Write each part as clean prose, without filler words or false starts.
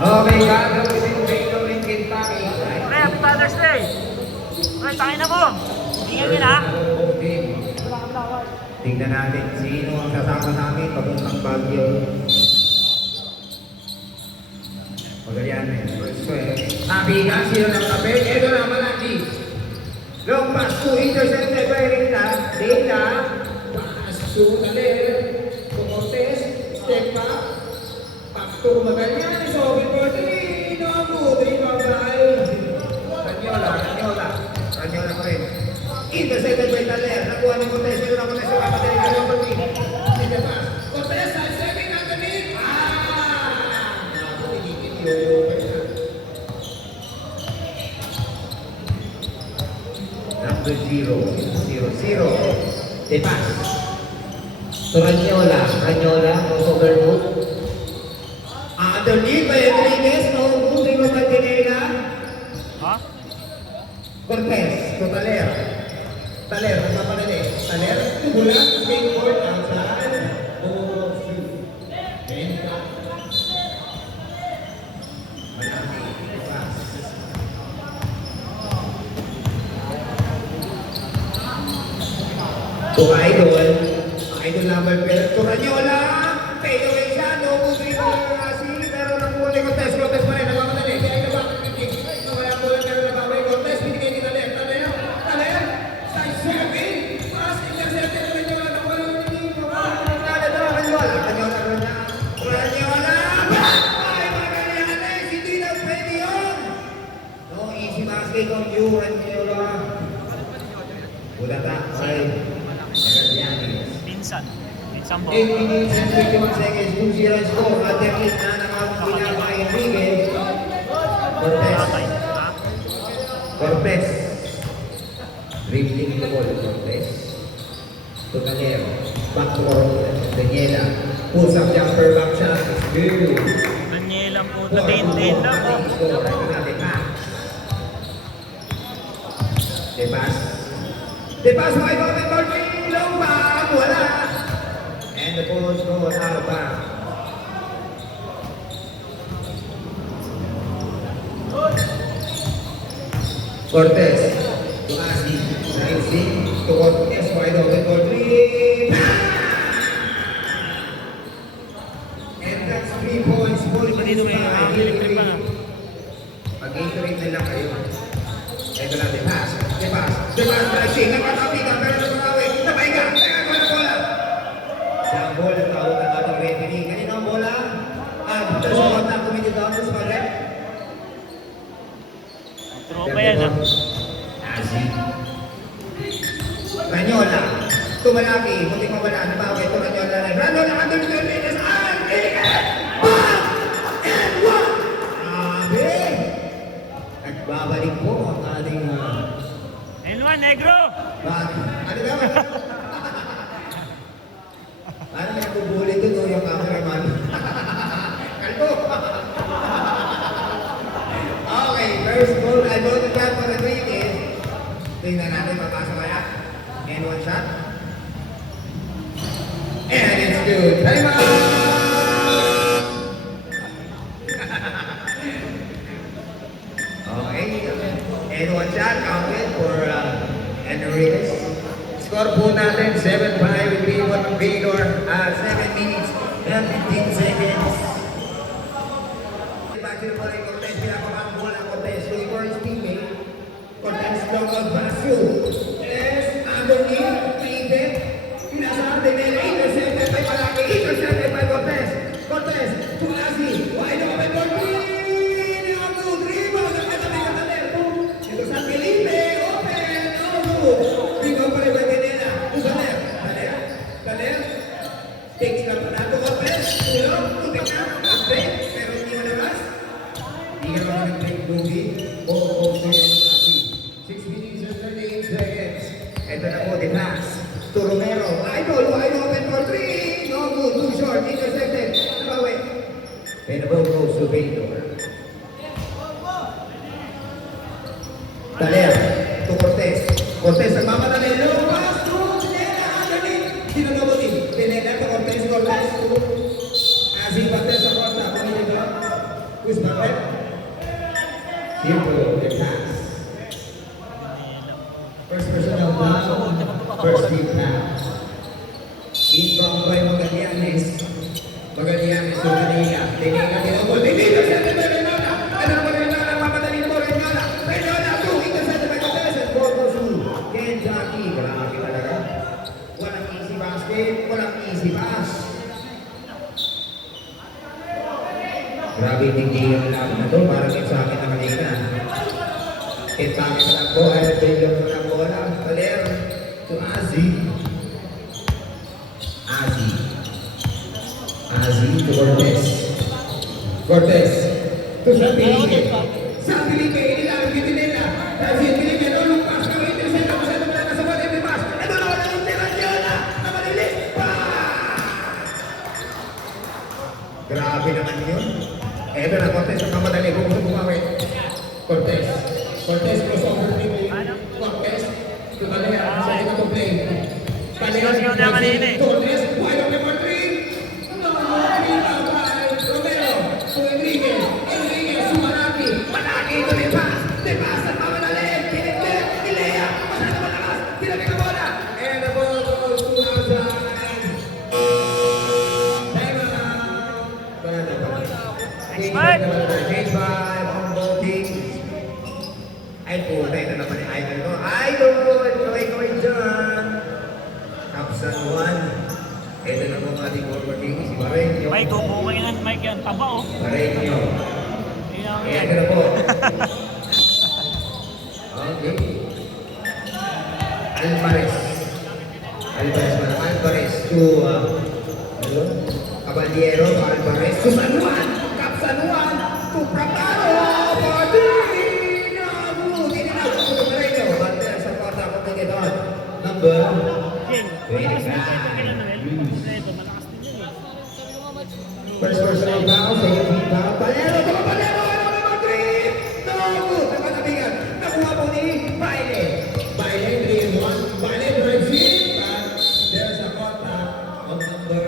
Okay, gagawin si Baylor in Kentucky. Pre, happy Father's Day! Pre, tayo na mo! Tingnan yun ha! Tingnan natin sino ang kasama namin papuntang Baguio. Magallanes, Nabigan, sino ng kape? Ito na, Malaki. Long pass to intercepted by Rita. Rita, pass to Taler. Cortez, step back. Back to Magallanes. Open for three. No good. Rebound by Ranyola pa rin. Intercepted by Taler. Nakuha ni Cortez. Ito na Cortez. Kapatid ka ng pati. Sige pass. Cortez, second underneath. Number 0-0-0. De pass. To Ranyola. Ranyola, overhook. Underneath by Enriquez. No moving on Martinega. Ha? Cortez. To Taler. Taler, nagpapanali. Taler, bulat. Skateboard. Outside. Oh, shoot. Benta. To Idol number 12, to Ranyola, Pedro Elzano, Budri Balarasi, pero nakuha ni Cortez pa rin, nagmamadali, kaya nabak, nawala po lang pero nabaway, Cortez, binigay ni Taler, side serving, pass, intercepted na Ranyola, nakuha ni Ranyola, ay Magallanes, hindi na pwede yun! No easy basket on you, Ranyola. Bulata, ay Pinsan mo. 8 minutes and 21 seconds, 2-0 score. At the hit na nakakabila kay Enriquez. Cortez. Dribbling the ball, Cortez. To Calero. Back to Cortez. Daniela. Pulls up jumper, back shot. Good. Daniela po, tatin lang po. De pass, wide open for three. Long pass. Wala. And the ball is going out of bounds. Cortez to Asi. Nancy to Cortez. Wide open for three. And that's 3 points. Dito may trip pa. Mag-interim na lang kayo. Ito lang, de pass. Flashing. Nagpatapi ka, pero nagpatawi. Sabay ka. Nagkakawa na bola. Ang bola, tawag ang ating referee. Kanina ang bola. Sa contact committee down sa Marek. Tropa yan ha. Asi. Ranyola. Tumalaki. Muntik mawala. Nabawi. Ito Ranyola. Ranyola. Andun ka rin. And one. Sabi. Nagbabalik po ang ating N1, negro! ano naman? Ano may nabubuli ito no, yung cameraman? Kalbo! Okay, first goal. I vote the shot for the green is. Tingnan natin, mapasa kaya. And one shot. And it's good. Time out! Okay. And one shot counted for Enriquez. Score po natin 7-5 with P1 ng Baylor. 7 minutes and 15 seconds. Bakit po rin Cortez, pinapakang bola ng Cortez. Looking for his teammate. Cortez long out Basio. Yes, underneath, painted. Pinasaan din nila. Intercepted by Malaki. Intercepted by Cortez. Cortez, Tulasi. Wide open for three. Ito sa Felipe. Open. No. Rebound pa rin by Canela. Taler. Takes lang pa nato. Cortez. Tutik na. Break. Pero hindi malabas. Hindi ka naman nag-break movie. O 6 minutes and 38 seconds. Ito na po, the pass. To Romero. Idol, wide open for three. No good. Too short. Intercepted. Nabawi. And the ball goes to Baylor. Taler. To Cortez. Cortez, nagmamadali. Low pass to Pineda. Underneath. Sinagabutin. Pineda to Cortez. Cortez to Asi Bates sa Costa. Pumili ka. Guzman. Grabe yung tingin lang na to, parang yung sa akin na kanina. Kitangin na lang po, ay tingin ko na bola. Taler, to Azi. Azi to Cortez. Cortez, to sa Felipe. Sa Felipe, inilang yung nila. Kasi yung Felipe, nulong pass ka, may intercept ako sa ito na nasa bola, may pass. Ito na wala yung Tiranciola, na malilis. Grabe naman yun. Eto na, Cortez ang kamadali. Kung gusto bumawin. Cortez. Cortez, crossover team. Cortez. Tumalaya. Sa ito to play. Sigaw-sigaw na kanina eh. Cortez. Wide open for three. No, Romero. To Enriquez. Enriquez. Sumaraki. Malaki ito ni pass. De pass. Ang mamadali. Pinipit. Ilea. Masyado malakas. Tinabi ka bola. And the ball goes to outside. Time out. Next five. Change by on both teams. Ay po, ito naman yung idol ko. Idol! Kaway-kaway dyan! Kapsan 1. Ito na po ang ating forward team. Si Marenyo. Mike, upo ka yan. Mike yan. Taba oh. Marenyo. Ito na po. Okay. Alvarez. Alvarez to Caballero. Alvarez to San Juan. Kapsan 1 to Prataro. Number King. Malakas din ito kay Noel. Ito, malakas din yun eh. first personal foul, second team foul. Palero, tama Palero! Ano naman, Green? No! Napanabigan. Nakuha po ni Baile. Baile, 3-1. Baile, drives in. But there's a contact on number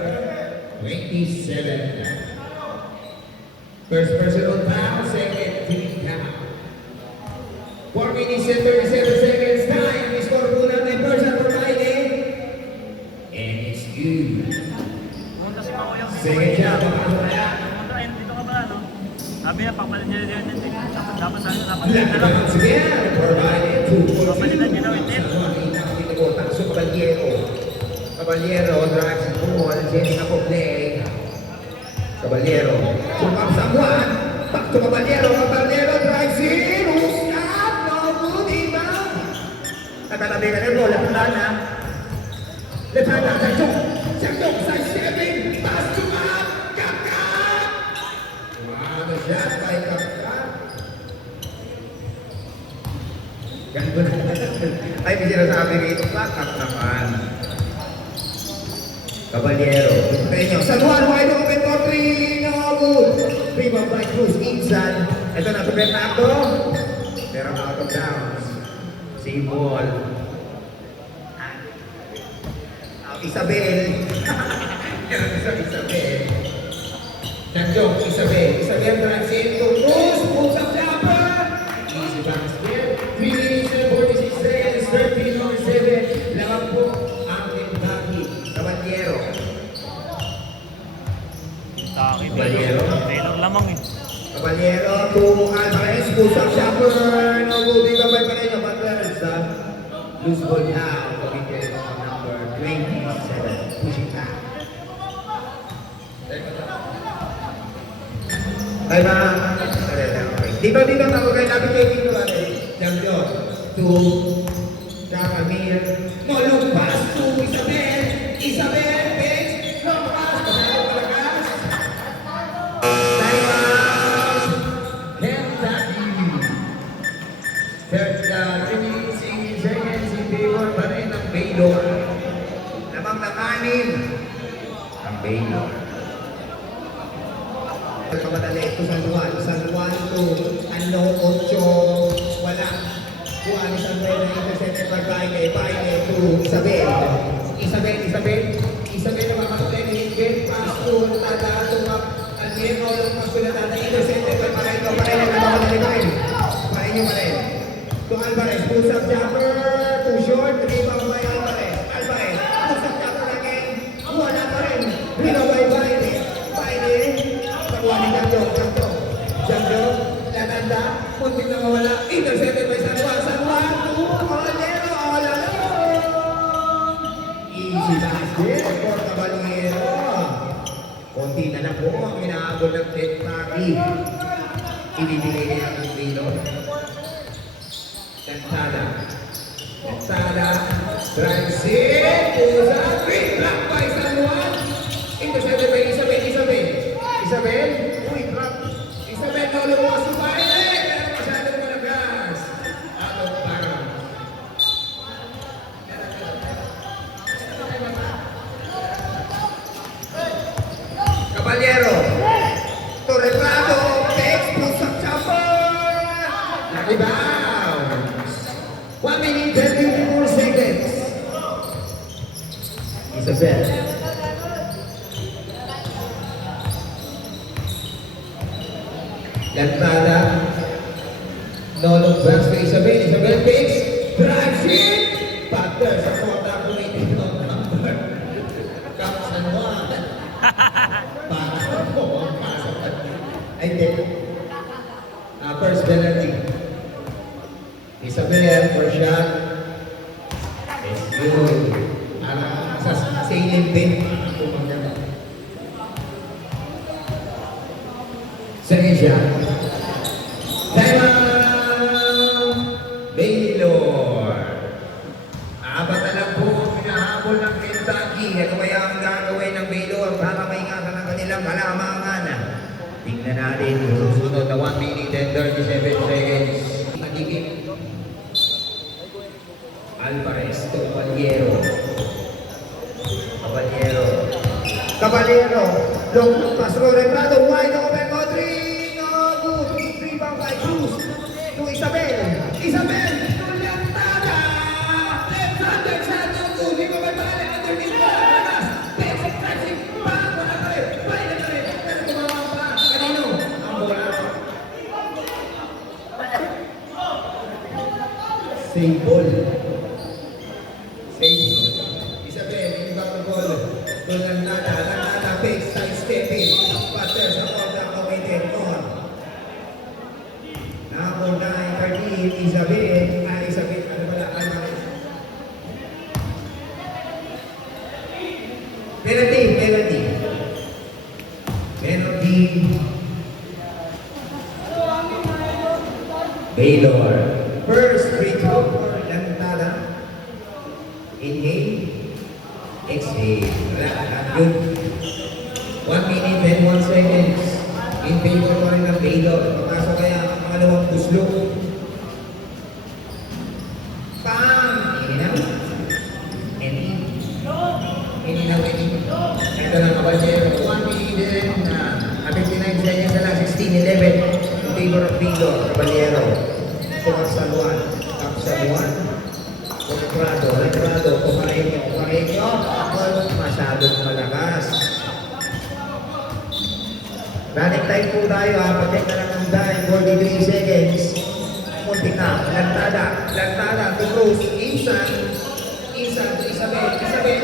27. First personal foul, second team foul. 4 minutes and 37 seconds time. We score po natin person for Baile. And it's good. Pumunta si Mao yung Second shot, papasok na yan. Pumunta ayun, dito ka ba ano? Sabi na, papalit niya din yun. Dapat sa ano, dapat Left na lang. bounce again. Provided to Papalitan niya daw yung net. Nakikita ko, Tanso Caballero. Caballero drives the ball, setting up a play. Caballero. Sukap sa Juan. Back to Caballero. Caballero drives in. Who's that? No good, iba. Tatalabi ka rin mo. Left-hand na. Left-hand na. Sakjok. Sakjok. Side stepping. Pass to Kap. Kap. Wow, the shot by Kap. Ganito na. Ay, may sinasabi rito. Kap naman. Caballero. Tingnan nyo. San Juan, wide open for three. No good. Rebound by Cruz. Insan. Ito na, to Bernardo. Pero out of bounds. Same ball. Isabel. Isabel. Nandiyo, Isabel. Isabel drives in to Cruz. Pulls up jumper. Easy basket. 3 minutes and 46 seconds. 13 over 7. Laban po ang Kentucky. Caballero. Taki, Caballero. Taylor lamang eh. Caballero to Alvarez. Pulls up jumper. No good. Di ba ba pa rin ang Alvarez? Loose ball now. Committed on number 27. Pushing back. Time out. Dito ako kay Labi kay Dito. Champion. To Kakamir. No, long pass to Isabel. Isabel, bitch. Long pass. Masyado malakas. Time out. Kentucky. 3 minutes, 18 seconds. In favor pa rin ng Baylor. Lamang na kanin. Ang Baylor. Kamadali ito San Juan. San Juan to ano, 8. Wala. Juan Isabel na intercepted by Baile. Baile to Isabel. Isabel na makakapit ni Hingget. Pass to Tada. Tumap. Almiro. Pass to Tada. Intercepted by Pareto. Pareto na makakapit. Pareto pa rin. To Alvarez. Pulls up jumper. Too short. Rebound by Alvarez. Alvarez. Pulls up jumper again. Wala pa rin. Rebound by Baile. Baile. Nakuha ni Janjo, Latanda, muntik na mawala, intercepted by San Juan, Caballero, all alone! Easy basket for Caballero. Konti na Yan na po ang inaabot ng Kentucky. Ibibigay niya ang Baylor. Cantada. Cantada. Drives in. Pusa. Great block by San Juan. Intercepted by Isabel. Isabel. Uy, drop. Isabel, no lumos. Sumahin. Pero masyadong malagas. Out of bounds. Caballero. Torreprado. Takes. Pusak chopper. Rebound. 1 minute 34 seconds. Isabel. Lantada. No-look pass kay Isabel. Isabel takes. Drives in. Pater sa kota ko ito. Number. San Juan. Para po ang pasok. Ay, hindi. First penalty. Isabel, first shot. It's good. Sa sailing bin. Second shot. Time out! Baylor. Apat na lang po ang pinahabol ng Kentucky. Ito kaya ang gagawin ng Baylor para maingatan ang kanilang kalamangan. Tingnan natin yung susunod na 1 minute and 37 seconds. Magiging Alvarez, Caballero, long pass, Torreprado, wide open, Godry, no good, rebound by Cruz, to Isabel, to Lantada, left-handed shot, no good, hindi ko may bali, underneath, panas, basic touching, wala pa rin, pero tumawang pa, kanino, ang bola. Save ball. Isabel, yung bagong ball. Doon Lantada, fake, side-stepping. Pater sa kota, committed on. Number 9, 13, Isabel, ano pala, Alvarez. Penalty. Baylor. First free throw for Lantada. Inhale. Exhale. Good. 1 minute and 1 seconds. In favor pa rin ng Baylor. Papasok kaya ang pangalawang puslok. Pam! Ininaw. Ininaw. Ito lang Caballero. 1 minute and 59 seconds na lang. 16-11. In favor of Baylor. Caballero. Sumang San Juan. Cap San Juan. Letrado, Pareño, masyadong malakas. Running time po tayo ha, pacheck na lang ng dahil, 43 seconds. Muntik na, Lantada, to Cruz, Isabel,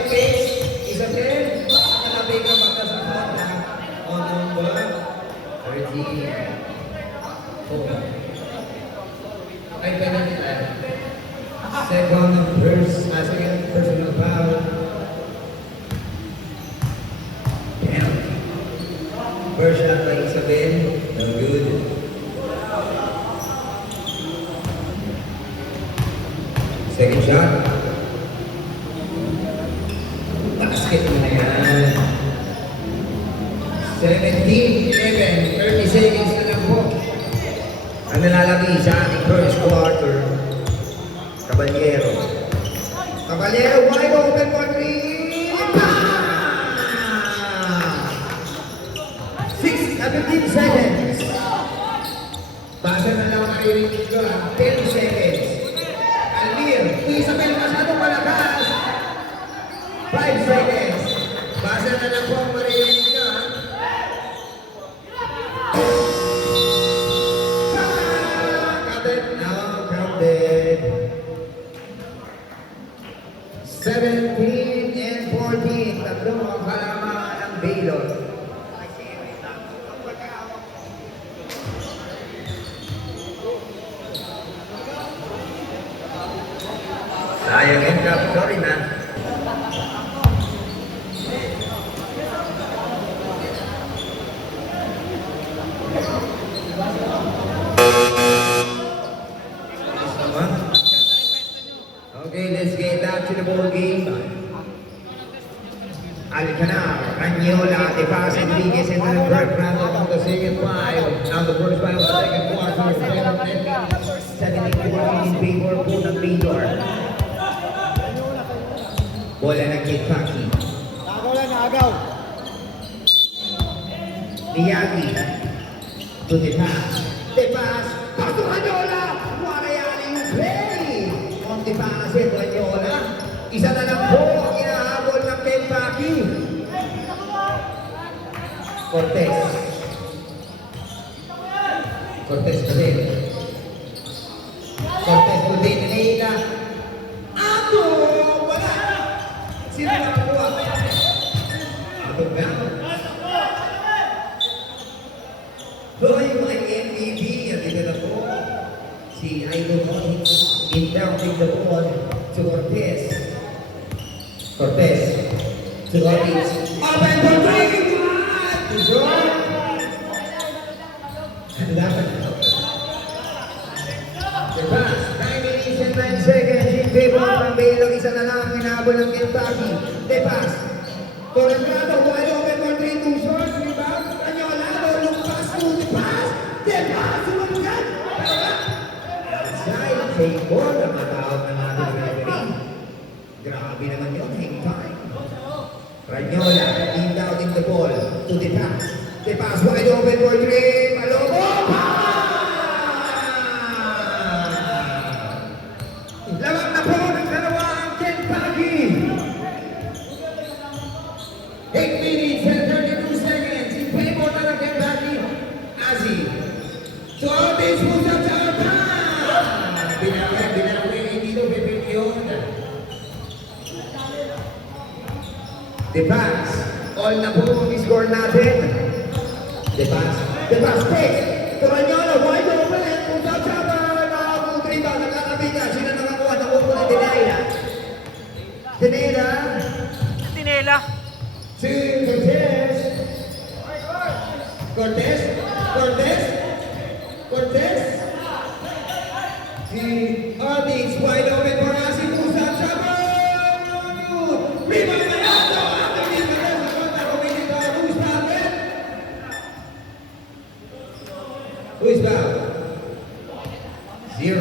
Case, nakabig ang bata sa kota, on number 13. Ay, penalty tayo. Second personal foul. Penalty. First shot by Isabel. No good. Second shot. Basket na yan. 17-11. 30 seconds na lang po. Ang nalalagay sa ating first quarter. Caballero, wide open for 3. 17 seconds. Basa na lang maririnig ko 10 seconds. Almir, Isabel masyadong malakas. 5 seconds. Basa na lang po ang maririnig ko Counted. 17 and 14. Tatlong ang kalamangan ng Baylor. Sayang end up. Sorry na. ball game. Alcanar, Ranyola, De Paz, Enriquez into the first round of the second five. Now the first five of the second quarter. 74 in favor po ng Bigor. Bola ng Kentucky. Agaw lang, agaw. Miyagi. To De Paz. De Paz. Pasto Ranyola. Warayani yung play. On De Paz at Ranyola. Isa na lang po ang inahabol ng Kentucky. Cortez. Cortez pa din. Cortez pa din. Neila. Ato! Wala! Sino na nakuha? Ato ba? So yung mga MVP, at ito na po, si Idol Otis interrupting the ball to Cortez. Cortez to Otis. Open for three! To draw! Ano dapat ito? The pass, 9 minutes and 9 seconds in favor ng Baylor. Isa na lang ang hinahabol ng Kentucky. The pass. Torregrado, wide open for 3, 2 short, rebound. Ranyola, long pass to the pass. The pass, sumunod. Outside, take ball. Ang matawag ng ating referee. Grabe naman yun, hang time. Ranyola, inbounding the ball to the pass. The pass, wide open for 3. Malobo, lawak na po ng dalawa ang Kentucky. 8 minutes and 32 seconds in favor na ng Kentucky. Azi. So, Otis moves up sa attack. Binawin, hindi daw pipipiyon. The pass. All na po ang score natin. The pass. The pass takes. Turanyola, wide open. Moves up sa attack. Rebound, nakakabigan. Sino nakakuha? Nakuha na Dinela. Dinela. Tinela. Si Cortez. Cortez. Cortez. Cortez. Si Otis, wide open for Asi Musa. Chabot! Rebound na nato! Anthony Perez sa kontra. Kumilito ang who's back? Who's back? 0.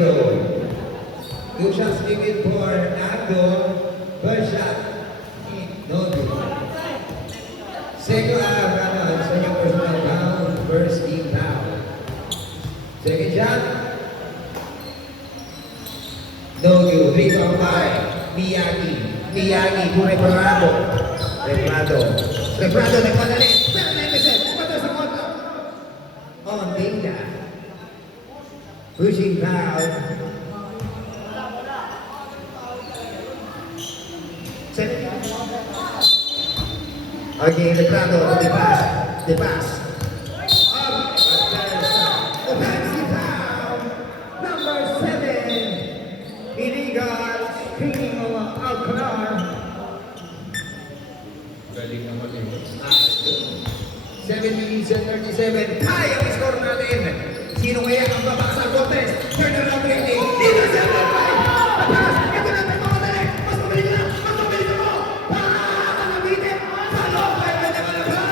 2 shots given for Ando. First shot. No good. Second sa inyong personal foul. First team foul. Second shot. No good. Rebound by Miyagi. Miyagi to Reprado. Reprado. Reprado nagpadalit. Pero Nemesis. Pumata sa kontra. On Dinga. Pushing foul. Okay, Letrado, the pass. The pass. Up. Offensive foul. Number 7. Illegal. Speaking of Alcanar. Galing naman eh. 7 minutes and 37. Kaya ang score natin. Sino kaya ang babasa Cortez? Turn around ready. Dito sa pass. Ito na tayo mga dali. Mas mabilis na. Mas mabilis ako. Nabitin. Salo. Pwede na malabas.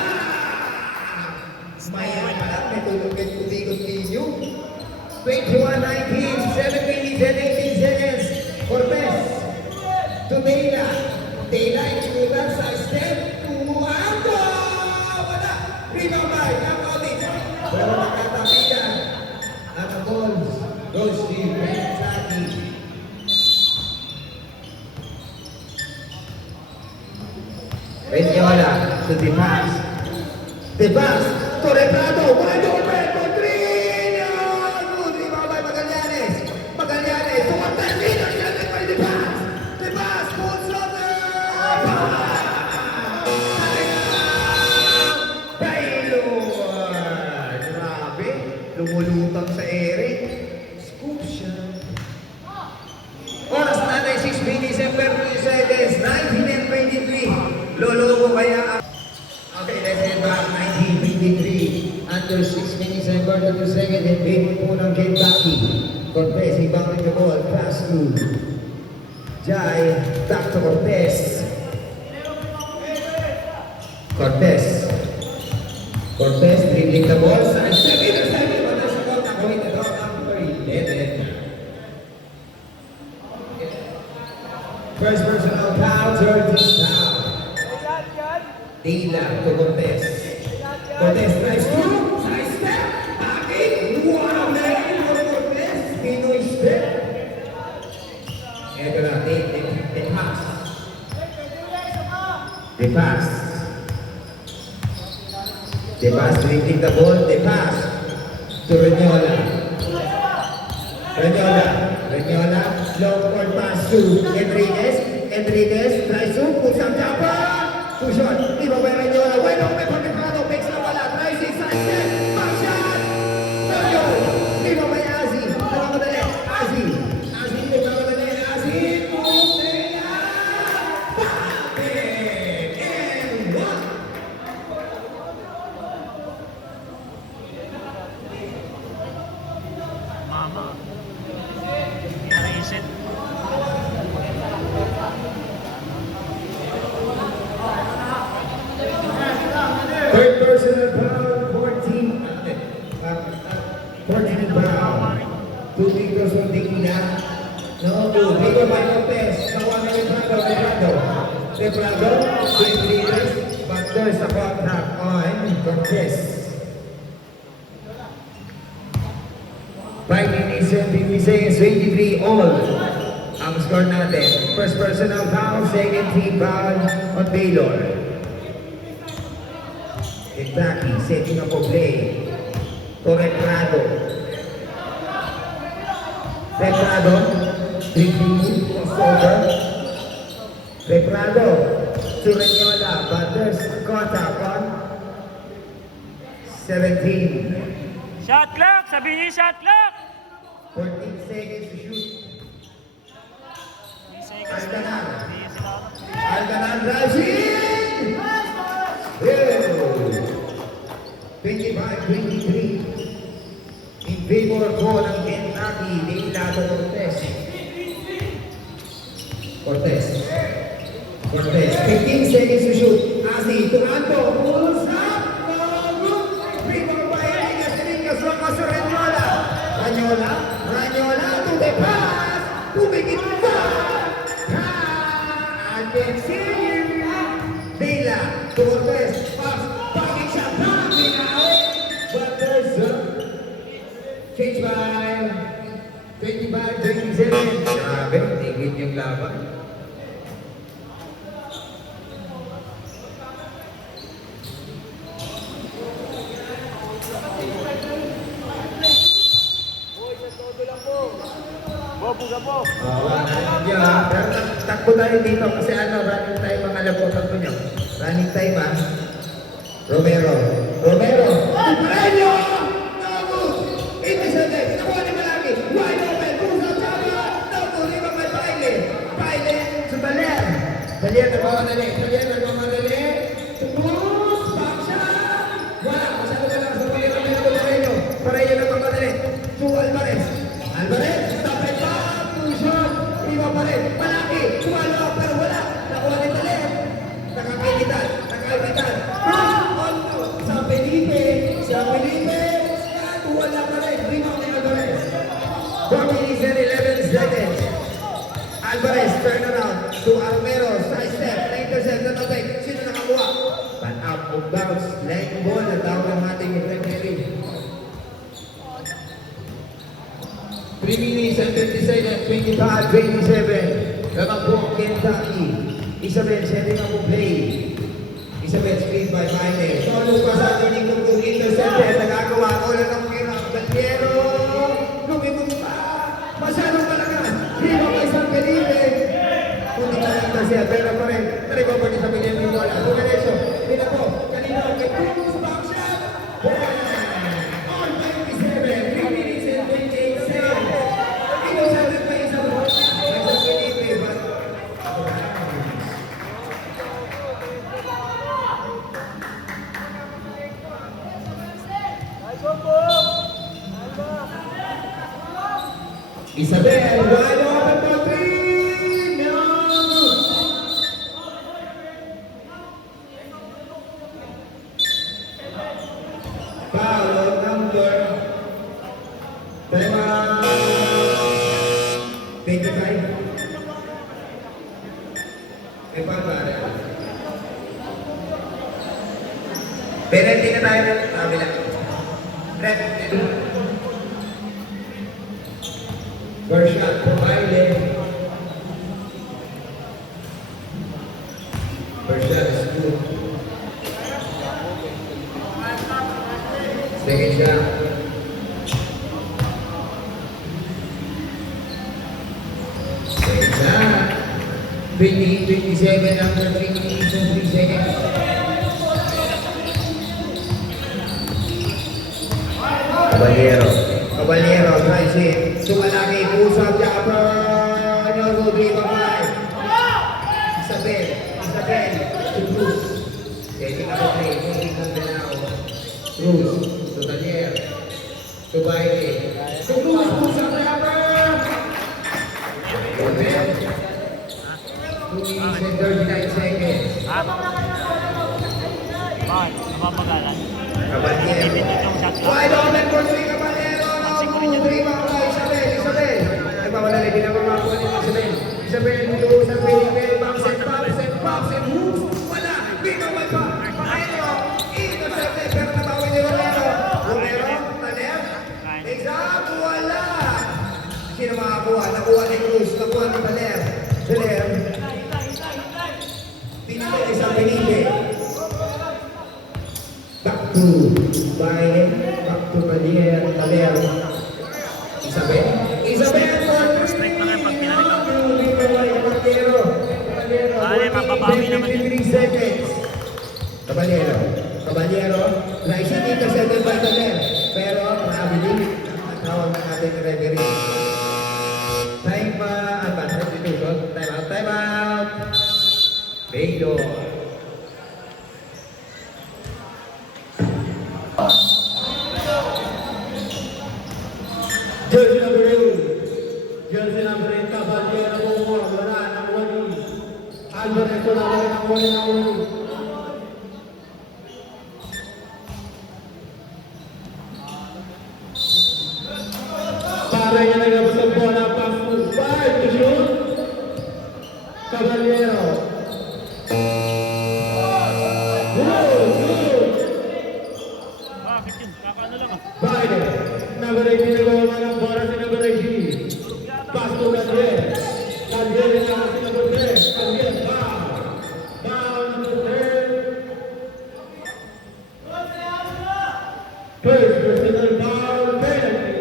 Maya pala. May tulog kayo continue. 21-19. 7 minutes and 18 seconds. Cortez. To Dela. Dela ikutan sa step. Tuwando. Wala. Rebound by. Nakotin. Pero nakatapigan. At ang balls goes to Kentucky. Ranyola to the pass. The pass to Reprado. Wide open for 3. Good rebound by Magallanes. Magallanes to Cortez. Leader by the pass. The pass. Full slaughter. Baylor. Grabe. Lumulutang sa ere. Scoop siya. Oras natin 6 minutes and 30 seconds. 19 and 23. Lolobo kaya. Okay, let's head back. 19-23. Under 6 minutes and 32 seconds. And favor po ng Kentucky. Cortez, he bounded the ball. Pass through. Jai, back to Cortez. Cortez dribbling the ball. Side step, intercepted. But sa ball, nakuha ito. Number 11. First personal foul, 13 foul. Tila to Cortez. Cortez tries to side step. Akin, one of them for Cortez. Pinoy step. Ito na, they pass. They pass. They pass, dribbling the ball, they pass. To Renyola. Renyola, long ball pass to Enriquez. Enriquez tries to push up jumper. Two shot, di ba ba Renyola? Well open for Petrado, makes na wala. Tries inside net, back shot. No goal. Di ba ba Azi? Nakamadali. Azi, nakamadali. Azi, Pumea. Bakit? And one. Mama. Narisit. Third personal foul, 14 foul. 2 meters on Digna. No, Digo by Lopez. Nakuha na Leprado, 2 meters. But there's a contact on Cortez. 5 minutes and 50 seconds, 23 all. Ang score natin. First personal foul, second team foul on Baylor. Kentucky setting up a play. Reprado, crossover. Reprado to Renyola, but there's contact on 17. Shot clock! Sabihin shot clock! 14 seconds to shoot. Aldanan. Aldanan drives in! 25-23. In favor ko ng Kentucky, Nilado Cortez. 15 seconds to shoot. Asi, to Anto, pulls up, Primo by Enriquez, Ramos, Renyola, to the pass, pumikit pa, and then Dela, to Cortez, pass, paging siya, but there's a change by 25-27. Grabe, tingin yung laban. Pero takbo tayo dito kasi running time ang alam ko takbo nyo. Running time Romero. Pareño! No good! Intercepted! Nakuha ni Malaki! Wide open! Pusa Chava! No good! Iba may Baile! Sa Baler! Baler nagmamadali! Tumos! Back shot! Wala! Masyado ka lang sa Pareño! Pareño nagmamadali! To Alvarez! Stop and back! Two shot! Iba pa rin! Malaki! Kumalo! Pero wala! Nakuha ni Baler! Nakakilitan! Sa Felipe! Wala pa rin! Rebound ni Alvarez! 4 minutes and 11 seconds! Alvarez, turn around to Armero, side step, intercept, natabay. Sino nakakuha? Pan up of bounce, laying ball, natawag ang ating referee. 3 minutes and 50 seconds, 25-27. Naman po ang Kentucky. Isabel setting up a play. Isabel speed by Maine. Solo pa sa ating kung intercepted. Nagagawa ko lang ng kirang. Galtiero. Lumikot pa. Masyadong malakas. Riba kay San Felipe. Kunti ka lang kasi. Pero pa rin. Tariba pa ni sa Pilihan ni Bola. Bumaneso. Pina po. Kanina. Kay Cruz. Back shot. On 27. 3 minutes and 28 seconds. Intercepted pa Isabel. San Felipe. But Isabel, wide open for 3! No! 25. May pagkara. Penalty na tayo ng kabila. Red. First shot provided. First shot is good. Second shot. Second shot. 20 seconds after 3 minutes and 3 seconds. Caballero, tries it. Sumalaki, pusap, Japper. No, go, 3, 5. Isabel, to Cruz. Taking up a play, moving on the now. Cruz, to Daniel, to Baile. To Cruz, pusap, Japper. 2 minutes and 39 seconds. Ha? Bakit? Napapagalan? Caballero. Wide open for 3, Caballero. No, 3, 5, Isabel. Nagpawala na ginagawa ni Isabel. Isabel, to sa Felipe. Box and moves. Wala. Dito ba pa? Caballero. Intercepted. Pero natawin ni Romero. Taner. Exam. Wala. Sino makakuha? Nakuha ni Cruz. Nakuha ni Taner. Pinili sa Felipe. Back to Baile, back to Taler. Isabel for 3. Straight lang yan pag pinalitan. Caballero. Ay, mababawi naman yan. 23 seconds. Caballero. Nice and intercepted by Taler. Pero, nakabilib. Ang tawag ng ating referee. Time substitution. Time out. Baylor. Jersey number 8, Caballero po, wala ng wali. Alvarez na wala ng wali. Para niya nagabas ang bola, pass to 5 to shoot. Caballero. Bakit yun? Kakaano lang ah. Baile, number 18 nagawa ng bola si number 18. Pass to Daniel. Daniel na si number 3. Daniel, foul number 3. First personal foul, penalty.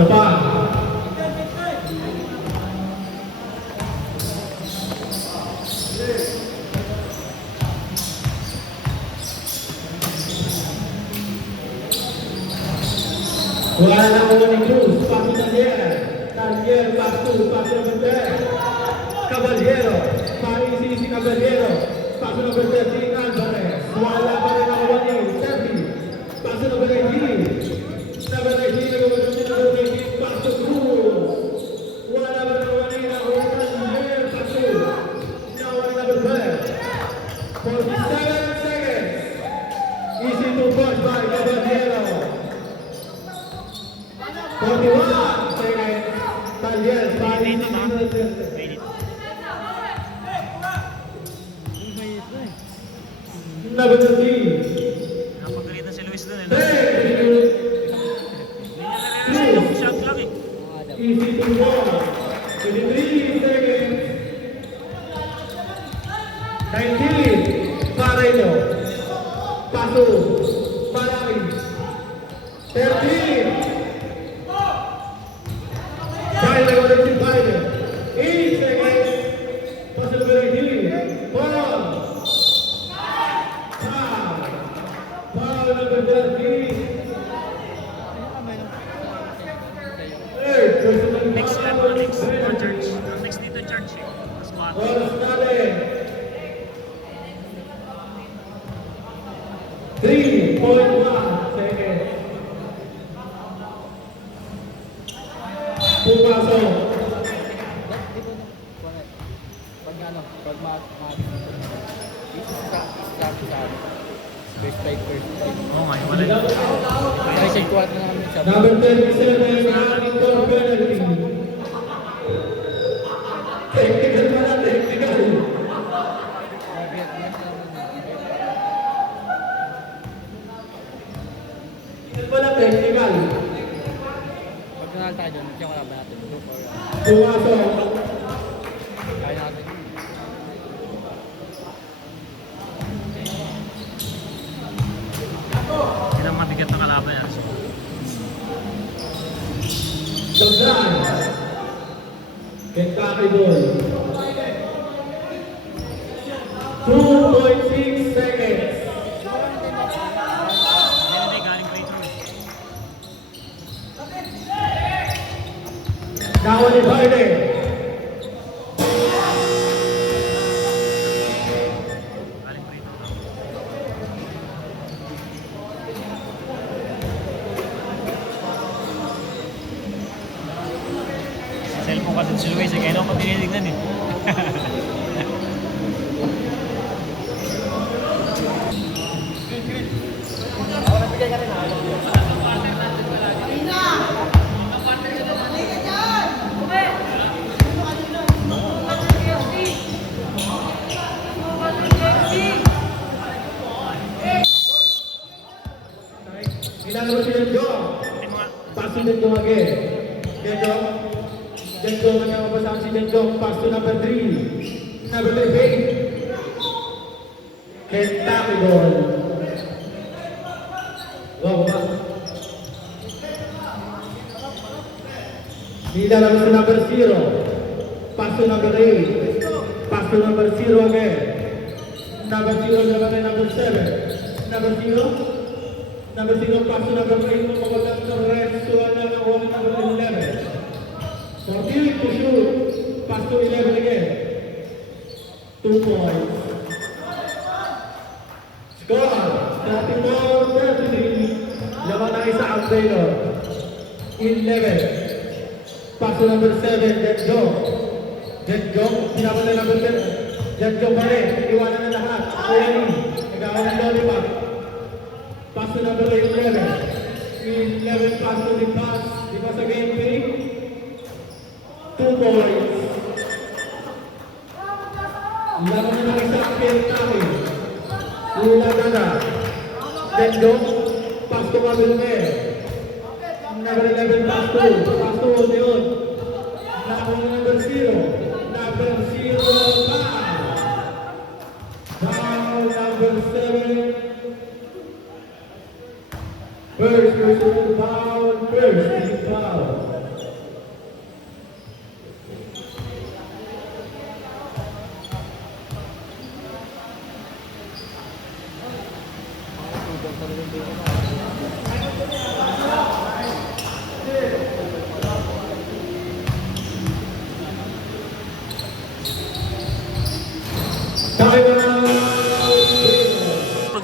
Sabah. Wala na ako ni Cruz, paso Daniel. Daniel, paso number 10. Caballero, paisi si Caballero. Paso number 13, Alvarez. Wala pa rin ako ni Sergi. Paso number 18. Number 19, nagawa si number 19, paso Cruz. Wala pa rin ako ni Daniel, paso. Nawa ni number 12. 47 seconds. Easy to pass by Caballero. 41 seconds. Daniel, paisi si number 13. Mainit. Number 13. Napagalitan si Luis doon eh. Hey! Yung shot lang eh. Easy to ball. 23 seconds. 19. Pareño. Paso. Parari. 13. Baile con el baile. 8 seconds. Paso number 18. Ball. Foul number 13. Third personal Next foul lang number next. Or 20. church. Next dito church eh. Mas kuha. Oras natin. 3, seconds. Pumasok. Oo nga, wala yun. Number 37, Victor penalty. Technical pala, technical. Wala technical. Pumasok. Yan ang mabigat na kalaban yan. Sundan. Kentucky ball. 2.6 seconds. Yan may galing free throw. Now on the Biden. Galing free throw. Sa cellphone kasi si Luis, kaya naman tinitignan eh. Ginagawa si Denjo. Pass to Denjo again. Denjo. Denjo, magkakabasaan si Denjo. Pass to number 3. Number 3, Bane. Kentucky ball. Wow, wow. Nilalaro si number 0. Pass to number 8. Pass to number 0 again. Number 0, number 7. Number 0. Number 0, pass to number 8, mapapagkat sa resto na ng wall number 11. Continuing to shoot, pass to 11 again. 2 points. Score, 34-33. Laban na isa ang Taylor. 11. Pass to number 7, Denjo. Denjo, pinapan na number 10. Denjo pa rin, iwanan na lahat. Kuyanin, nagawa ng lollipop. Pass to number 11. 11 pass to the pass. Di ba sa game 3? 2 points. Laban na ng isang Kentucky. Laban na. Denjo. Pass to Mabelmer. Number 11 pass to. Pass to Odeon. Number 0. Number 0 pass. Down number 7. First person foul, first foul.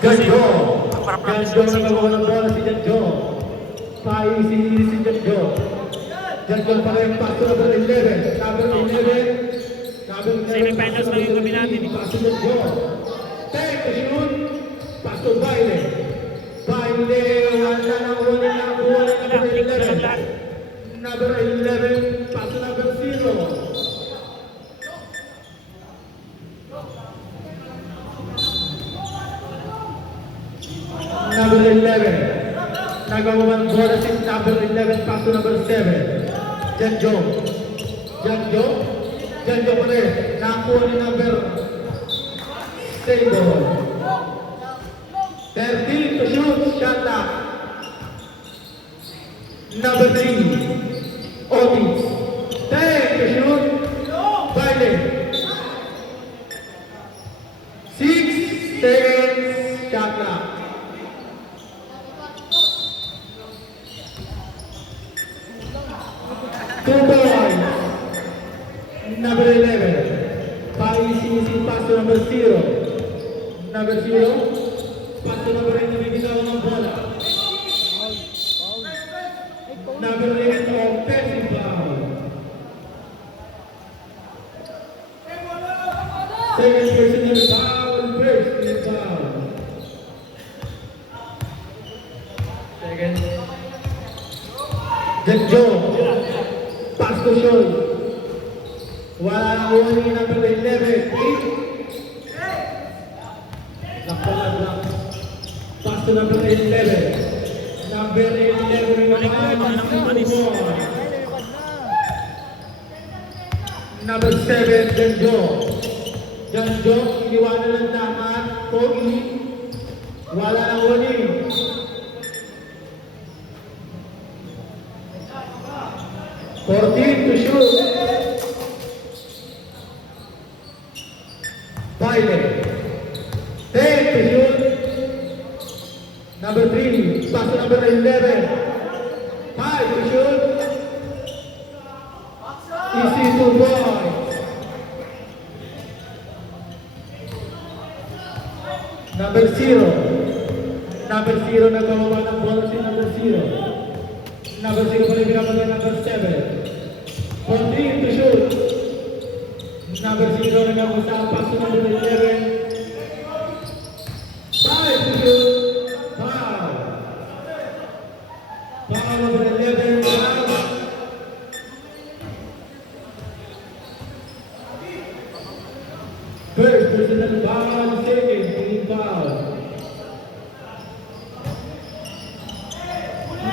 Ganjo. Ganjo na nagawa ng bola si Ganjo. Si Ganjo. Ganjo pa rin, pass to number 11. Number 11. Semi-finals na yung gabi natin eh. Pass to Ganjo. Take the shoot. Pass to Baile. Baile, wala na ulit na buwan ng number 11. Number 11, pass to number 0. Number 11. Nagawa ng bola si number 11, pass to number 7. Janjo. Janjo. Janjo pa rin. Nakakuha ni number 7. 13 to shoot. Shot lock. Number 3. Otis. 10 to shoot. Baile. 6 seconds. Shot lock. Two points. Number 11. Paisisi pass to number 0. Number 0. Paso number 8 na bibitaw ng bola. Number 8, offensive foul. Second personal foul, first team foul. Second. Jack Joe. Pass to Sean. Wala na warning number 11. 8. Nakapala. Pass to number 11. Number 11. Number 7, John Joe. John Joe, iniwanan ng dapat. Pogi. Wala na warning. 14 to shoot. Baile. 10 to shoot. Number 3, pass to number 11. 5 to shoot. Easy 2 points. Number 0. Number 0 nagawa ng ball si number 0. Number 0 pa rin pinapagay number 7. 14 to shoot. Number 0 nagawa sa pass to number 11. 5 to shoot. Foul. Foul number 11. Foul. First personal foul, second team foul.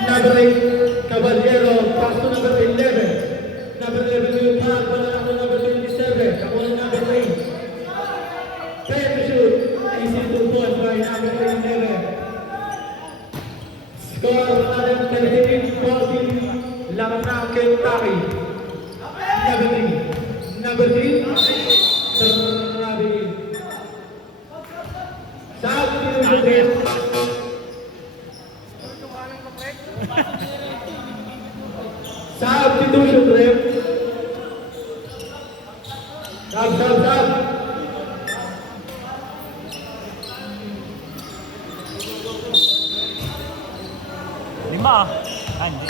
Number 8, Caballero, pass to number 11. Number 11 yung foul, wala na number 27. Kakuha number 8. 10 to shoot. Easy 2 points by number 11. Score, 13-14. Lamang na ang Kentucky. Number 3. Number 3. Substitution rep. Sub. 5 ah. Ah, hindi.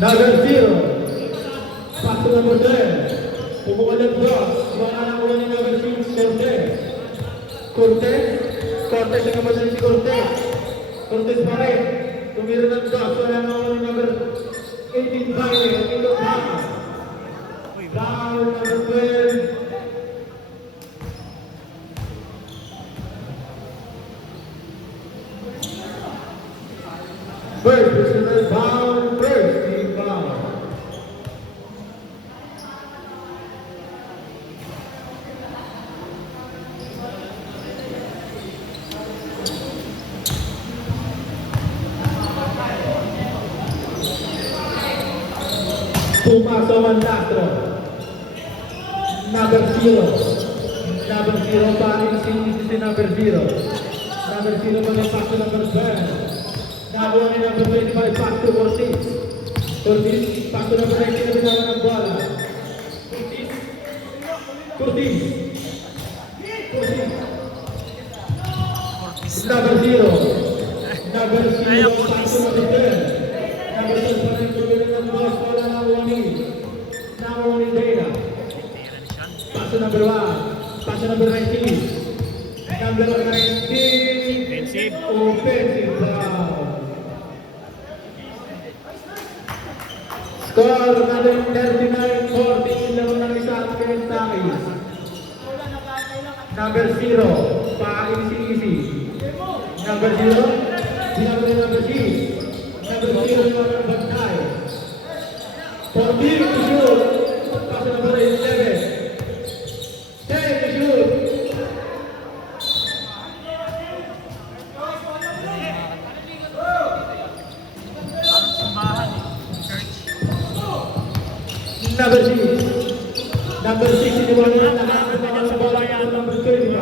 Number 0. Pass to number 10. Pumukulat cross. Wala na kuha ni number 6. Cortez ang kapatid si Cortez. Cortez pa rin. Tumira ng cross. Wala na kuha ni number 18. Baile. Ito foul. Foul number 12. First personal foul, first team foul. Pumasok ang Castro. Number 0. Number 0 pa rin si number 0. Number 0 pa rin paso number 12. Nakuha ni number 25, pass to Ortiz. Ortiz, pass to number 19 na binawa ng bola. Ortiz. Number 0. Number 0, pass to number 10. Number 10 pa rin tuloy ng boss, wala na warning. Nakuha ni Dana. Pass to number 1. Pass to number 19. Number 19. Offensive foul. Score natin 39-14, laro ng isa at Kentucky. Number 0, pa-easy. Number 0, sinabi na number 6. Number 0, yung bantay. 14 to shoot. Pass to number 11. 10 to shoot. Number 6. Number 6 iniwan na ng bola ng number 25.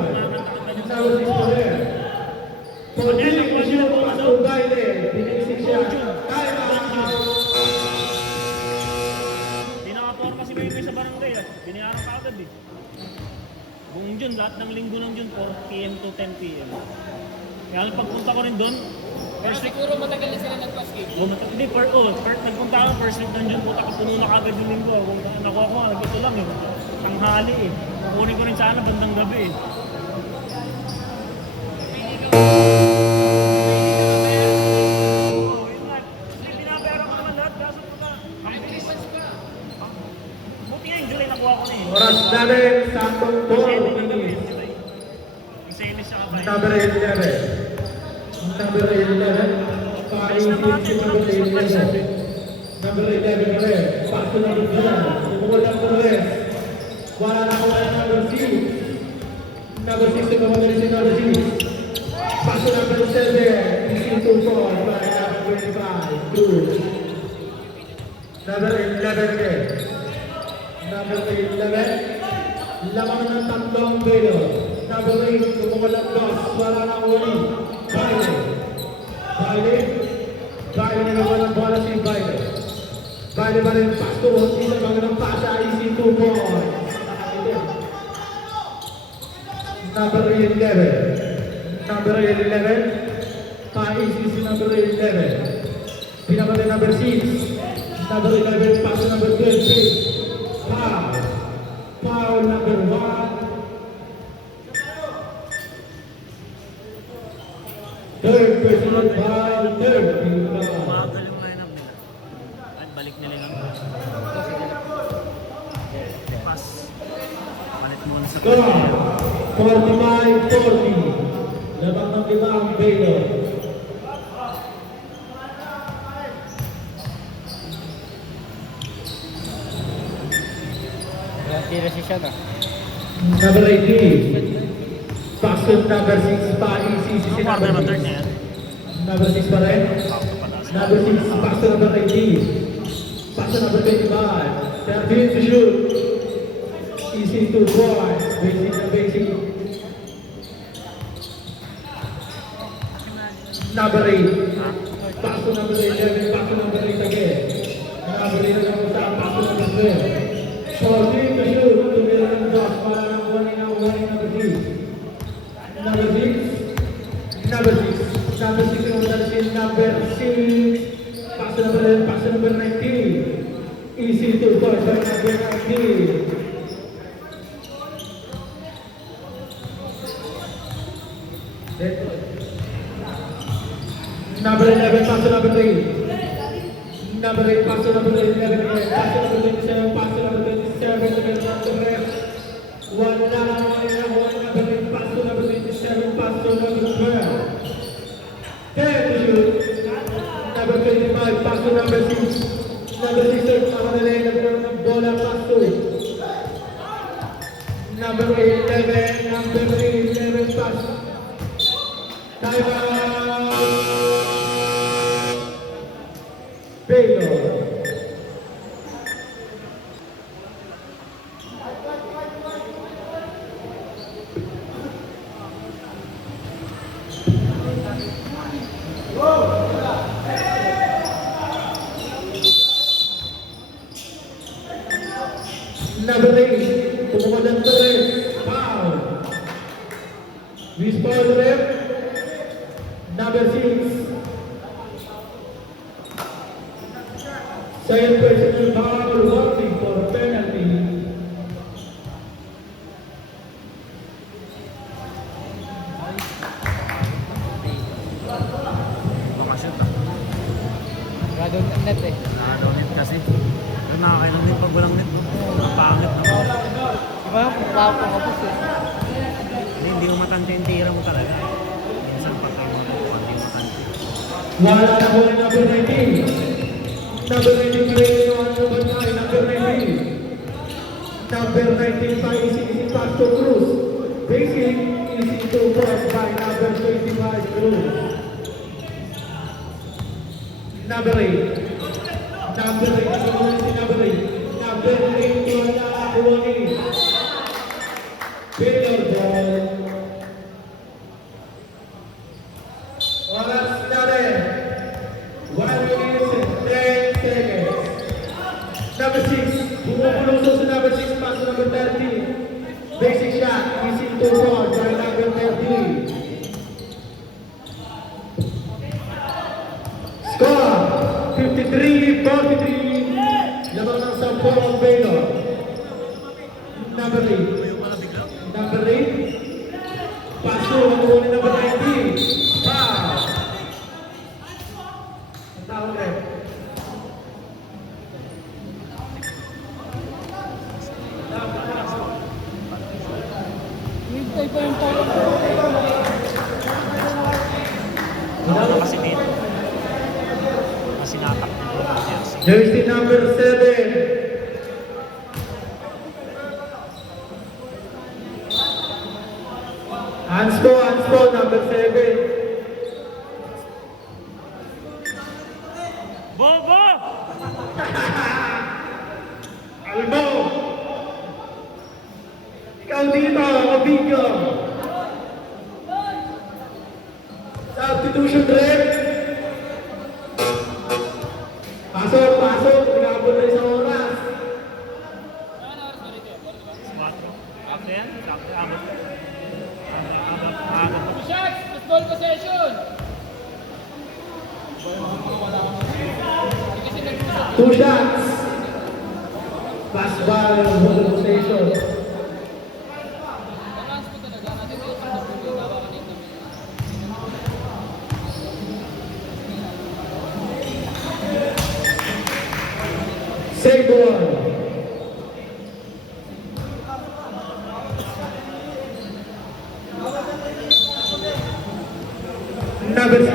Number 6 pa rin. 14 to shoot. Pass to Baile. Binisik siya. Time out. Hindi nakaporma si Baby sa barangay ah. Binayaran ka agad eh. Buong June, lahat ng linggo ng June, 4 p.m. to 10 p.m. Kaya pagpunta ko rin doon, first week, Siguro matagal na sila nag-basket. hindi, nagpunta ako, first week ng June, puta ka puno na kagad yung linggo. Kung nakuha ko nga, ito lang eh, tanghali eh. Kukunin ko rin sana bandang gabi eh. Oo, yun nga. Kasi binabayaran ko naman lahat, kaso puta. Buti nga yung July nakuha ko na eh. Oras natin, saktong 4 Yung minutes. semis siya kapay. Number 11. Number 11. Ayos na mga atin, walang push ng flash natin. Number 11 ka rin. Paso number 12. Umukol lang ng rest. Wala na wala na number 6. Number 6 na kamagaling si number 6. Paso number 7. Easy to fall by number 25. Good. Number 11 again. Number 11. Lamang ng tatlong belo. Number 8. Umukol lang dos. Wala na uli. Baile na naman ang bola si Baile. Baile pa rin, pasto, hindi na magandang pasa, easy 2 points. Number 11. Number 11. Pa-easy si number 11. Pinabali number 6. Number 11, paso number 12. Foul. Foul number 1. Third personal foul, third team foul. Umagal yung lineup nila. At balik nila lang. Pass. Palit mo na sa Score, 45-40. Labang ng iba ang Baylor. Tira si Shana. Number 18. Pasok number 6 pa, easy si Ano quarter number na third 6. na yan? Number 6 pa rin. Bago pa taas. Number 6, pasok number 18. Pasok number 25. 13 to shoot. Easy 2 points. Basic na basic. Number 8. Pasok number 11. Pasok number 8 again. Number 8 naman sa pasok number 12. 14 to shoot. Tumira ng dos. Para ng warning number 6. Number 6. Number 6. Number 6 yung dalasin. Number 6. Pass number 19. Easy to score by number 19. Number 11, pass number 3. Number 8, pass number 11, pass number 27, pass number 27, to the rest. One number 8, pass number 27, pass number 12. 10 to shoot. Number 25, pass to number 6. Number 6, number bola pass to. Number 11, number 11, pass. Time out. Baylor. Number 8, pumuha ng 3, foul. Miss foul rep. Number 6. Second personal foul, warning for penalty. Makashoot ah. Radon ang net eh. Nakadaw net kasi. Pero nakakailang net pag walang net. Ang pangit na. Diba? Pakapos eh. Hindi mo matante yung tira mo talaga. Minsan patay mo na kung hindi mo matante. Wala na po ng number 19. Number 19 pa rin yung number 9, number 19. Number 19 pa easy pass to Cruz. Basic easy to cross by number 25 Cruz. Number 8. Number 8, number 8. Number 8, wala ako ni. Baylor ball. Oras na rin. 1 minute and 10 seconds. Number 6, bumubulusok sa number 6, pass to number 13. Basic shot, 2 points by number 30. Score 53-43. Lamang ng 10 ang Baylor. Number 8. Number 8. Paso ang kunin number 19. Foul. Ang tawag rin. Hintay pa yung tao. Ano kasi dito? Kasi natak na yung jersey. Jersey number 7. Anspo, number 7. Bobo! Albo! Ikaw dito, Obigo. Substitution rin. Pasok, pinabot na isang oras. 4. Sakto yan? Sakto. Abot. Abot. Shots! Baseball possession! 2 shots. Pass ball, hold possession. Save ball. Number 6.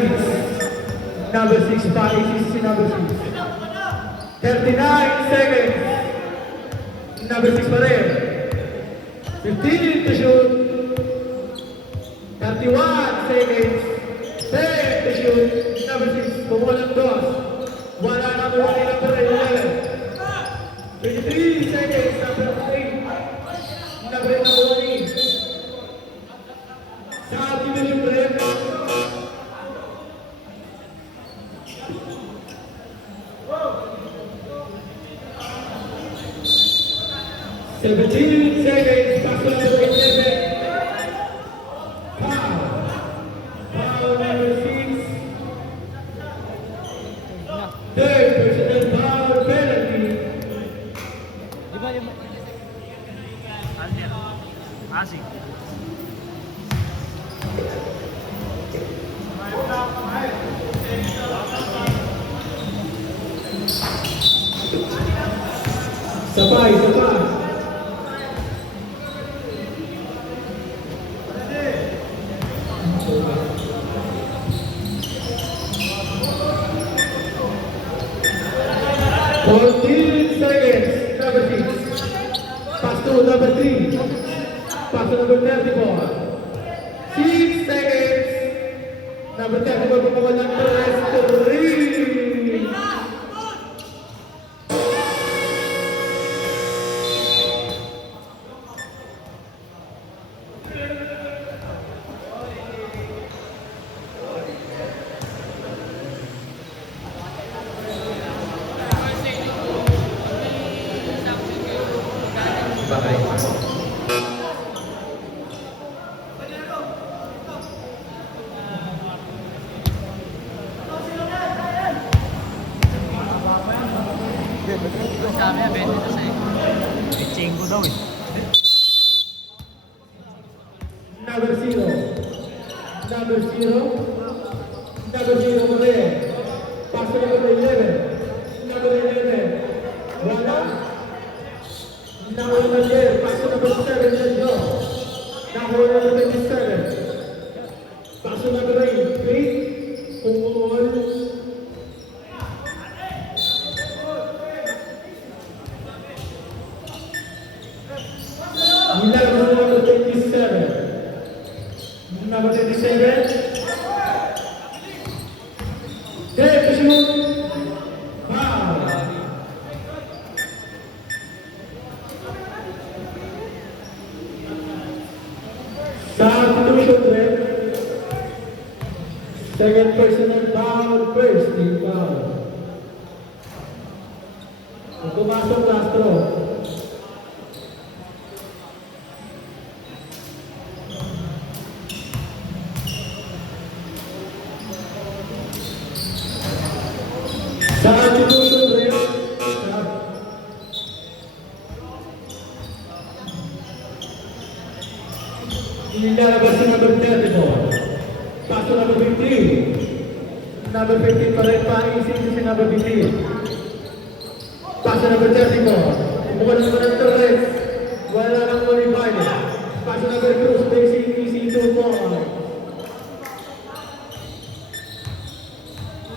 Number 6, Paris, number 6. 39 seconds. Number 6 pa rin. 15 to shoot. 31 seconds. 10 to shoot. Number 6, pumuha ng dos. Wala number 1 and number 11. 23 seconds. Number 8. Number 1. Substitution break. 17 seconds, pass number 11. Foul. Foul number 6. Third personal foul penalty. Di ba yung... Ano yan? Asik. Sabay. Seconds, number 6. Pass to number 3. Pass to number 34. 6 seconds. Number 34 pumawala ng 3. Sabi niya, 20 na siya eh. Pitching ko daw eh. Number 0. Number 0. Number 0 pa rin. Pass to number 11. Number 11. Wala. Number 11. Pass to number 7. Sergio. Number 27. Pass to number 8. 3. Pumul. Number 27. Number 27. Take the shoot. Foul. Substitution red. Second personal foul, first team foul. Pumasok Castro. Nilalabas si number 34. Paso number 15. Number 15 pa rin pa. Easy si number 15. Paso number 34. Mukha naman ng Torres. Wala nang qualified. Paso number Cruz. Basic easy 2 points.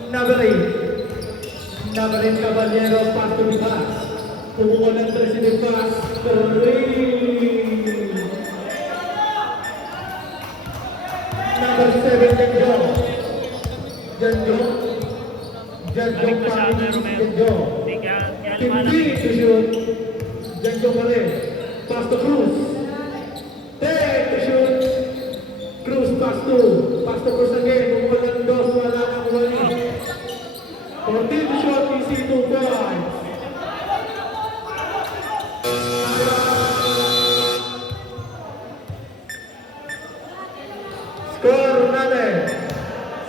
Number 8. Number 8 Caballero. Pass to the pass. Pumukol ng 3 si Dipas. 3. Number 7, Janjo. Janjo. Janjo Balik na siya, pa rin si men. Janjo. Hindi, kaya lumalang 15 to shoot. Janjo pa rin. Pass to Cruz. 10 to shoot. Cruz pass to. Pass to Cruz again. Bumukol ng 2. Wala nang wali. 14 to shoot. Easy 2 points. Score natin,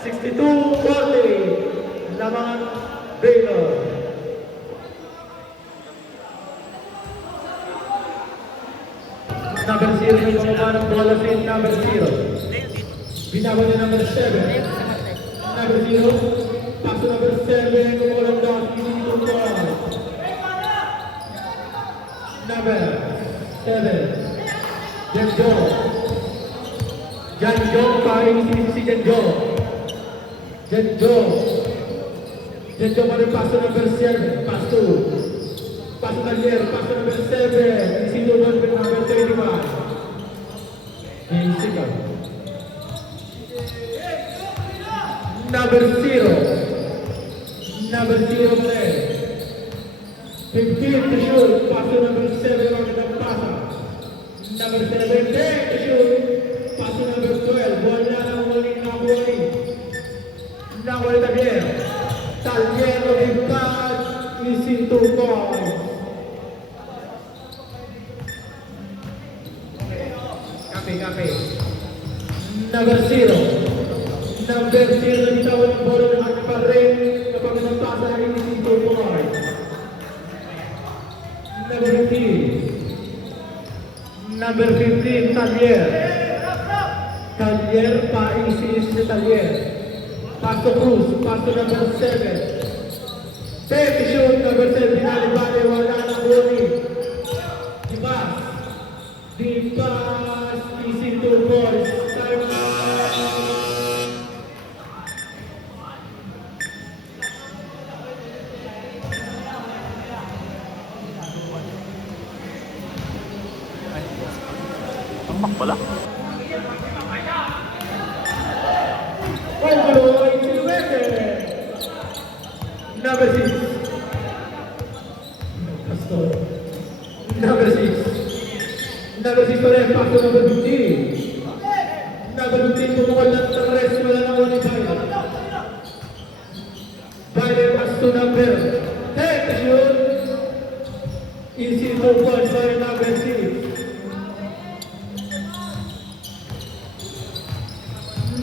62-40, laman Baylor. Number 0 may bumaba ng bola si number 0. Binawa niya number 7. Number 0, paso number 7, kumulang down, easy to ball. Number 7, Janjo. Janjo, paring si Janjo. Janjo. Janjo pa rin paso number 7. Pass 2. Paso Taller, paso number 7. Isinunod with number 25. Easy ka. Number 0. Number 0 pa rin. 15 to shoot. Paso number 7 on the pasa. Number 7, 10 to shoot. Paso number 12, wala nang waling nakuwali. Nakuwali Taller. Taller o Dipas, easy 2 points. Kape. Number 0. Number 0, bitawan ng bola ng ating parin. Kapag nagpasa, easy 2 points. Number 15. Number 15, Taller. Taller, pa-easy si Taller. Paso Cruz, paso number 7. 10 to shoot, number 7, binalibali, wala nang buli. Dipas, easy 2 points. Time out. Tampak pala. Overall, to record. Number 6. Pastor. Number 6. Number 6 pa rin, paso number 15. Number 15, pumukol ng Torres, wala nang wali tayo. Bale, paso number 10 to shoot. Easy 2 points by number 6.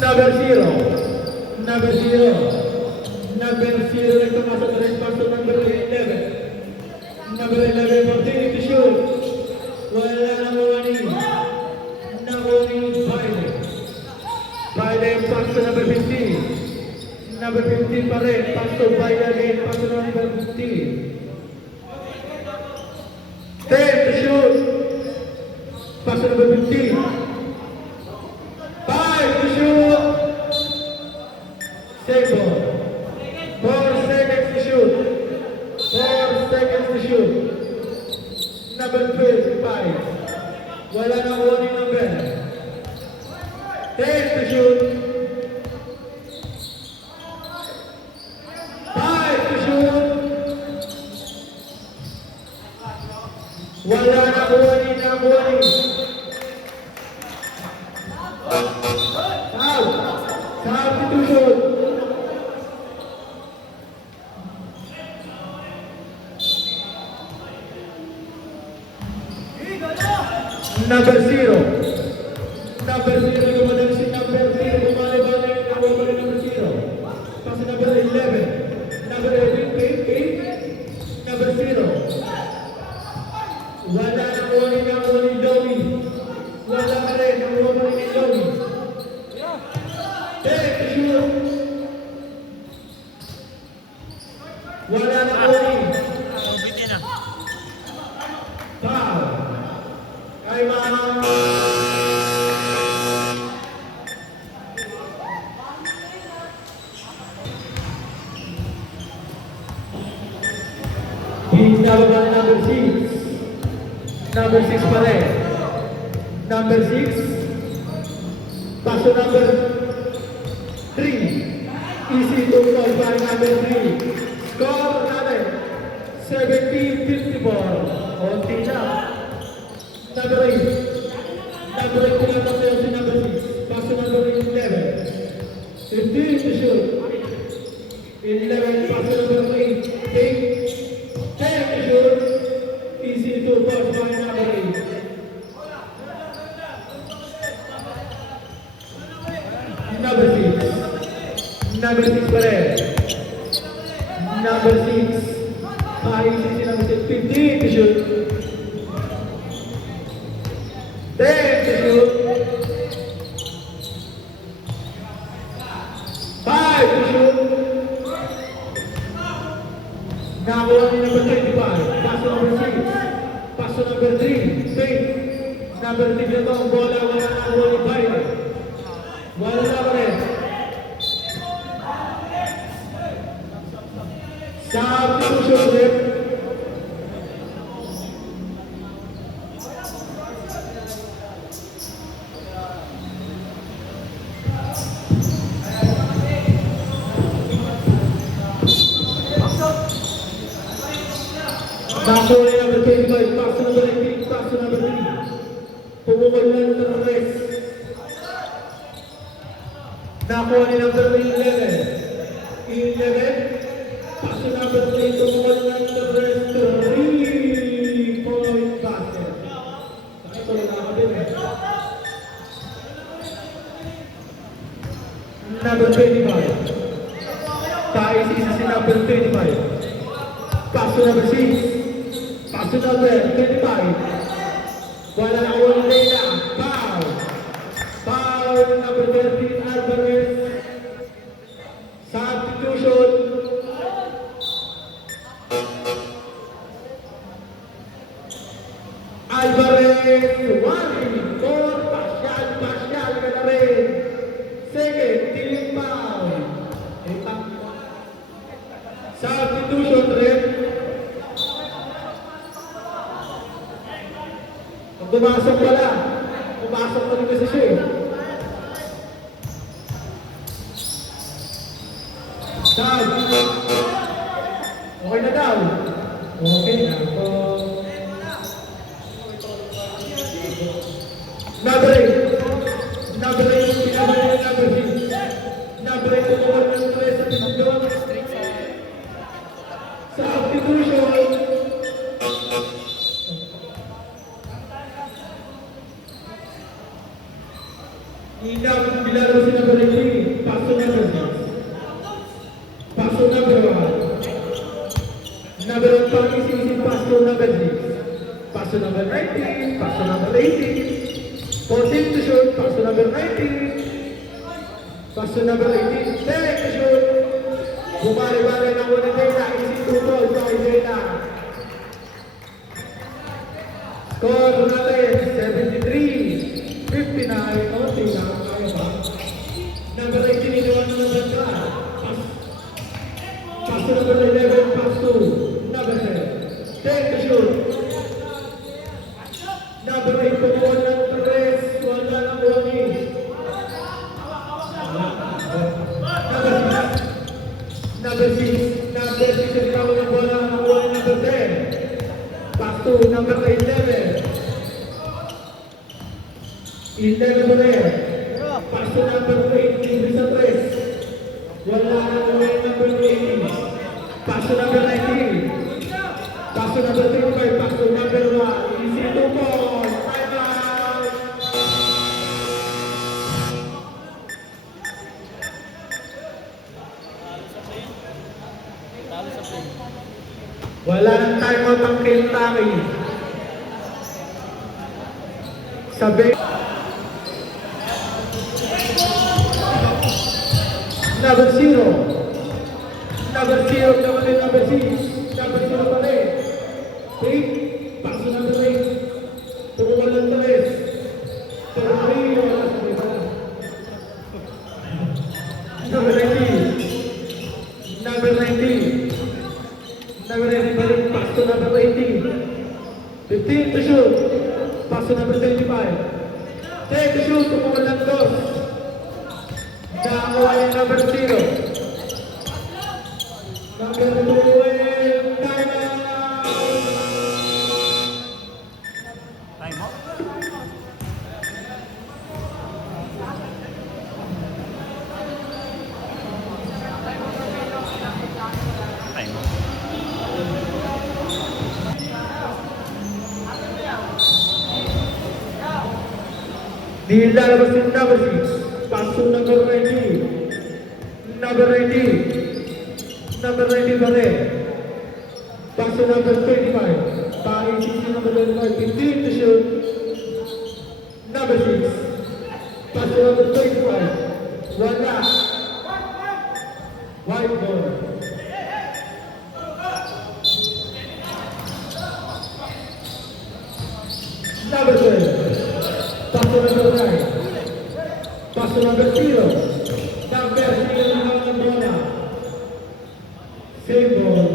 Number 0. Number 0. Number 0 nagpapasa na rin paso number 11. Number 11, continue to shoot. Wala nang warning. Nakuning Biden. Biden, paso number 15. Number 15 pa rin. Paso Biden again. Paso number 15. 10 to shoot. Paso number 15. 5 to shoot. Save ball. 4 seconds to shoot. 4 seconds to shoot. Number 12, 5. Wala nang warning number. 10 to shoot. 5 to shoot. Wala nang warning. Foul. Foul to shoot. Number 0. Number 0, gumalang si number 0. Bumali-bali. Nawawala number 0. Kasi number 11. Number 8. Number 0. Wala nang warning Joey. Wala nang rin, nakuha pa rin yung Joey. Take the shoot. Wala na po rin. Bitin na. Foul. Time out. Binaba na number 6. Number 6 pa rin. Number 6. Paso number 3. Easy to ball by number 3. Score natin. 17-54. Konti na. Number 8. Number 8 pinapatayo si number 6. Paso number 11. 15 to shoot. 11 paso number 8. Take to shoot. Easy to ball by number 8. Number 6. Number 6 pa rin. Number 6. Ayusin si number 6. 15 to shoot. 10 to shoot. 5 to shoot. Nakuha ni number 25. Paso number 6. Paso number 3. Fake. Number 3 na ito ang bola. Wala na ang bola by. Wala na pa rin. Substitution rin. Nakuha ni number 25. Paso number 18. Paso number 3. Pumukol lang ng rest. Nakuha ni number 11. 11. Paso number 3. Pumukol lang ng rest. 3-point basket. Ito na nakabit eh. Number 25. Tayo si number 25. Paso number 6. Paso number 25. Wala na ako ng Leyla. Foul. Foul number 13, Alvarez. Substitution. Alvarez. 1 for Pasyal ka na rin. Second, team foul. Substitution rin. Pumasok pala. Pumasok pa rin kasi siya eh. Saan? Okay na daw. Okay na. Number 8. Number 8. Number 6. Number 8. Tumuwan ng 3 sa pinagdawang. Substitution. Inang bilaro si number 18, paso number 6. Paso number 1. Number 1 pang-isisi, paso number 6. Paso number 19, paso number 18. 14 to shoot, paso number 19. Paso number 18, 10 to shoot. Bumari-bari ng unang data, isi tutol sa Isela. Score natin, 73. 59, okay na, kaya ba? Number 18, iniwan na number 1. Pass to number 11, pass to number 10. Take the shoot. Number 8, pumuwan ng 3, wala ng buwangin. Number 6, ang tawag ng bola, nakuha ng number 10. Pass to number 11. 11 mo na yan. Paso number 8, libre sa 3. Wala na naman number 18. Paso number 19. Paso number 35, paso number 1. Easy to ball. Time out. Wala nang timeout ang Kentucky. Sabi. Number 0. Number 0, number 6. Number 0 pa rin. 3. Paso number 8. Tumukan ng 3. Pero 3, wala sa iba. Number 19. Number 19. Number 19 pa rin. Paso number 18. 15 to shoot. Paso number 25. 10 to shoot. Tumukan ng 2. Nakakuha yung number 0. Number 2 and time out! Time mo. Time mo. Nilalabas yung number 6. Paso number 19. Number 19. Number 19 pa rin. Paso number 25. Paisip si number 25. 15 to shoot. Number 6. Paso number 25. Wala. White ball. Number 12. Paso number 9. Paso number 0. Number 0 naman ng bola. Save ball.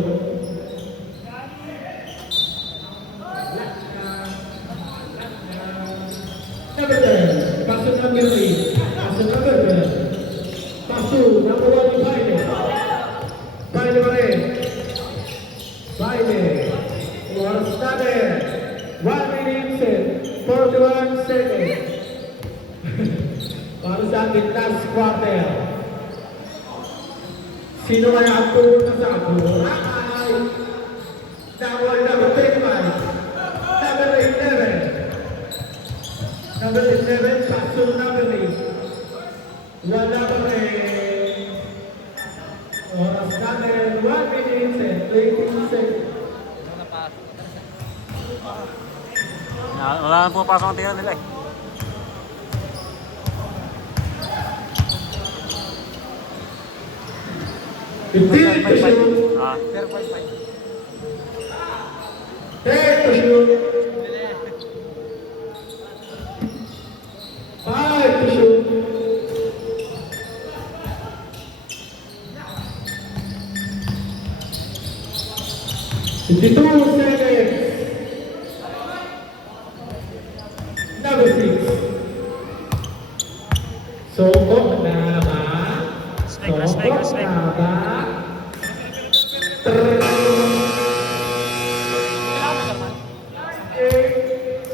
Number 10. Paso number 8. Paso number 12. Paso number 1 ng Baile. Baile pa rin. Baile. Oras natin. 1 minute 41 seconds. Para sa akin, last quarter. Sino kaya ang pumunta sa Boracay? Number 35. Number 11. Number 11, paso number 8. Wala pa rin. Oras natin, 1 minute 18 seconds. Wala na pumapasok ang tira nila eh. Fifteen to shoot. Pero 5-5. 10 to shoot. 5 to shoot. Fifty-two seconds. Number 6. Sokok na ba? Respect, respect, Sokok respect. na ba?